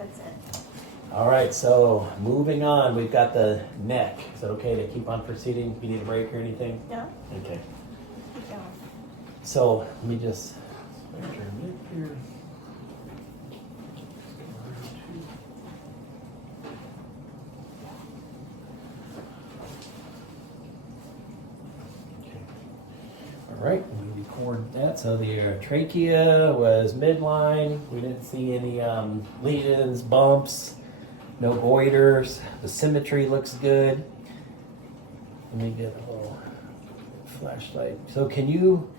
That's it. All right, so moving on, we've got the neck. Is it okay to keep on proceeding? You need a break or anything? No? Okay. Keep going. So let me just stretch your neck here. All right, we record that. So the trachea was midline. We didn't see any lesions, bumps, no goiters. The symmetry looks good. Let me get a little flashlight. So can you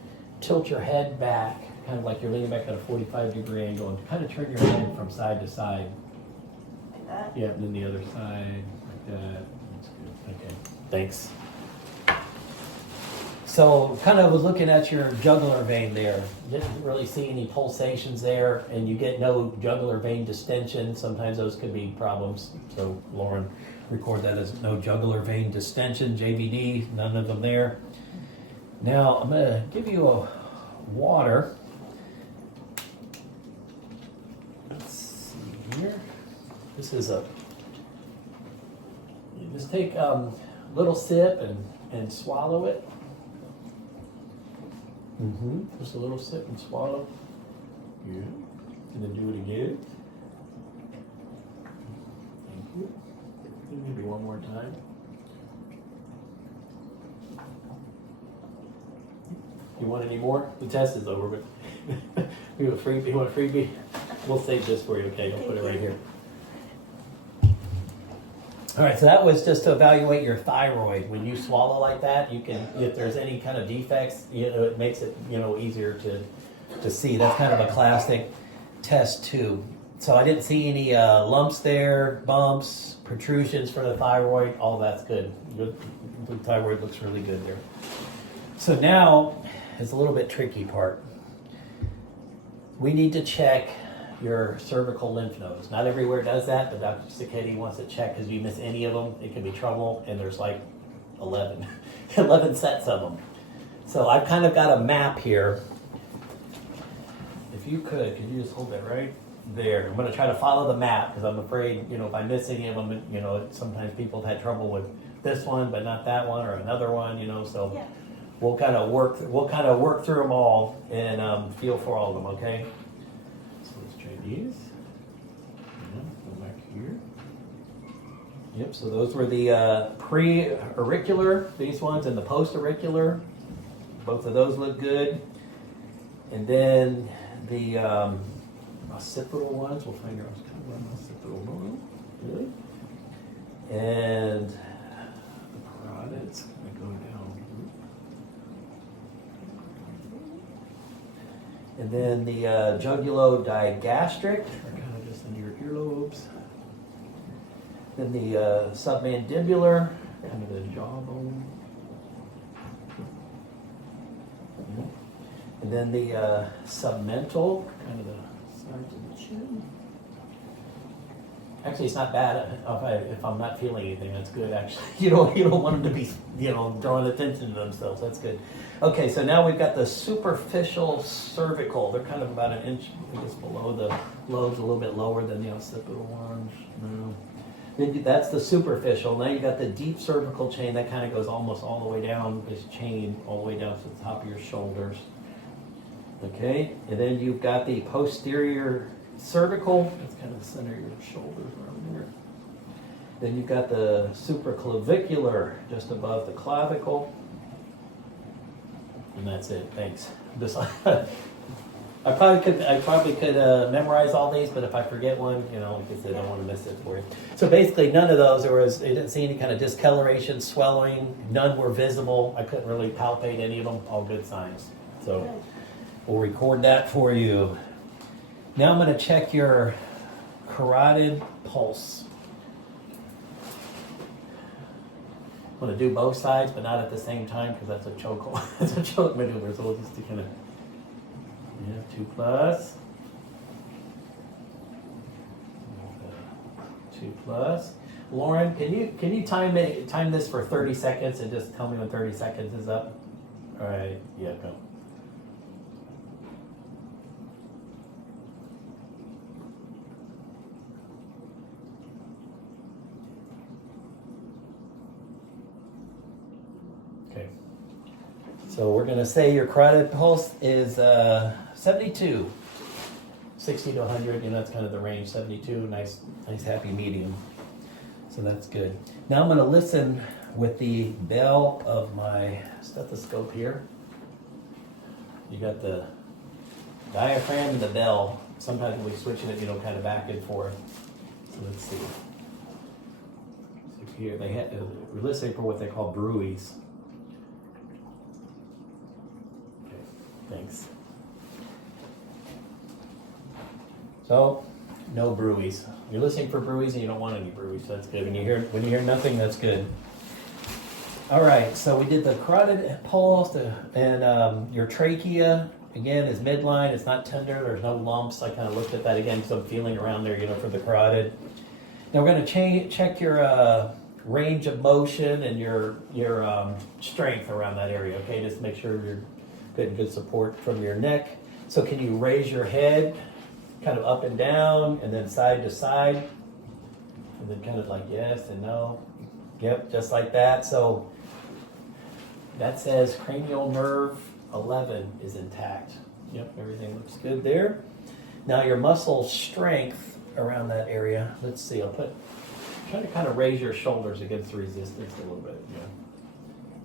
tilt your head back, kind of like you're leaning back at a 45-degree angle, and kind of turn your head from side to side? Like that? Yeah, and then the other side, like that. That's good. Okay, thanks. So kind of was looking at your jugular vein there. Didn't really see any pulsations there, and you get no jugular vein distension. Sometimes those could be problems. So Lauren, record that as no jugular vein distension, JVD, none of them there. Now I'm gonna give you a water. Let's see here. This is a, you just take a little sip and swallow it. Just a little sip and swallow. Good. And then do it again. Thank you. Maybe one more time. You want any more? The test is over, but you want a freebie? We'll save this for you, okay? I'll put it right here. All right, so that was just to evaluate your thyroid. When you swallow like that, you can, if there's any kind of defects, it makes it, easier to see. That's kind of a classic test too. So I didn't see any lumps there, bumps, protrusions for the thyroid. All that's good. The thyroid looks really good there. So now is a little bit tricky part. We need to check your cervical lymph nodes. Not everywhere does that, but Dr. Sacchetti wants to check because if you miss any of them, it can be trouble, and there's like 11 sets of them. So I've kind of got a map here. If you could you just hold that right there? I'm going to try to follow the map because I'm afraid, if I miss any of them, sometimes people have had trouble with this one, but not that one or another one, so Yeah. we'll kind of work through them all and feel for all of them, okay? These. Go back here. Yep, so those were the pre-auricular, these ones, and the post-auricular. Both of those look good. And then the occipital ones, we'll find our occipital one. Good. And the carotids going to go down. And then the jugulodigastric, are kind of just in your earlobes. Then the submandibular, kind of the jawbone. And then the submental, kind of the sides of the chin. Actually, it's not bad if I'm not feeling anything. That's good, actually. You don't want them to be, drawing attention to themselves. That's good. Okay, so now we've got the superficial cervical. They're kind of about an inch just below the lobes, a little bit lower than the occipital ones. No. Then that's the superficial. Now you've got the deep cervical chain that kind of goes almost all the way down this chain, all the way down to the top of your shoulders. Okay, and then you've got the posterior cervical. That's kind of the center of your shoulders around there. Then you've got the supraclavicular just above the clavicle. And that's it. Thanks. I probably could memorize all these, but if I forget one, like I said, I don't want to miss it for you. So basically, none of those. I didn't see any kind of discoloration, swelling. None were visible. I couldn't really palpate any of them. All good signs. So we'll record that for you. Now I'm going to check your carotid pulse. I'm going to do both sides, but not at the same time because that's a choke. That's a choke maneuver. So we'll just kind of 2 plus, 2 plus. Lauren, can you time this for 30 seconds and just tell me when 30 seconds is up? All right. Yeah. Go. So we're gonna say your carotid pulse is 72. 60 to 100, that's kind of the range. 72, nice happy medium. So that's good. Now I'm gonna listen with the bell of my stethoscope here. You got the diaphragm and the bell. Sometimes we're switching it, kind of back and forth. So let's see. So here we're listening for what they call bruits. Okay, thanks. So, no bruits. You're listening for bruits and you don't want any bruits. That's good. When you hear nothing, that's good. All right. So we did the carotid pulse and your trachea again is midline. It's not tender. There's no lumps. I kind of looked at that again because I'm feeling around there, for the carotid. Now we're going to check your range of motion and your strength around that area. Okay, just make sure you're getting good support from your neck. So can you raise your head? Kind of up and down, and then side to side, and then kind of like yes and no. Yep, just like that. So that says cranial nerve 11 is intact. Yep, everything looks good there. Now your muscle strength around that area. Let's see. Try to kind of raise your shoulders against the resistance a little bit. Yeah.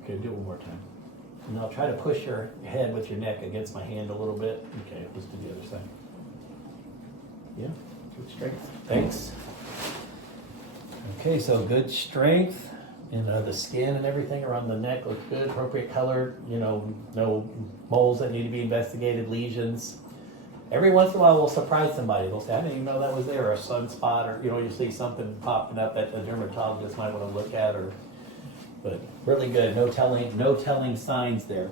Okay, do it one more time. And I'll try to push your head with your neck against my hand a little bit. Okay, let's do the other side. Yeah, good strength. Thanks. Okay, so good strength. The skin and everything around the neck looks good. Appropriate color. No moles that need to be investigated, lesions. Every once in a while we'll surprise somebody. They'll say, I didn't even know that was there, or a sunspot, or you see something popping up that the dermatologist might want to look at, but really good. No telling signs there.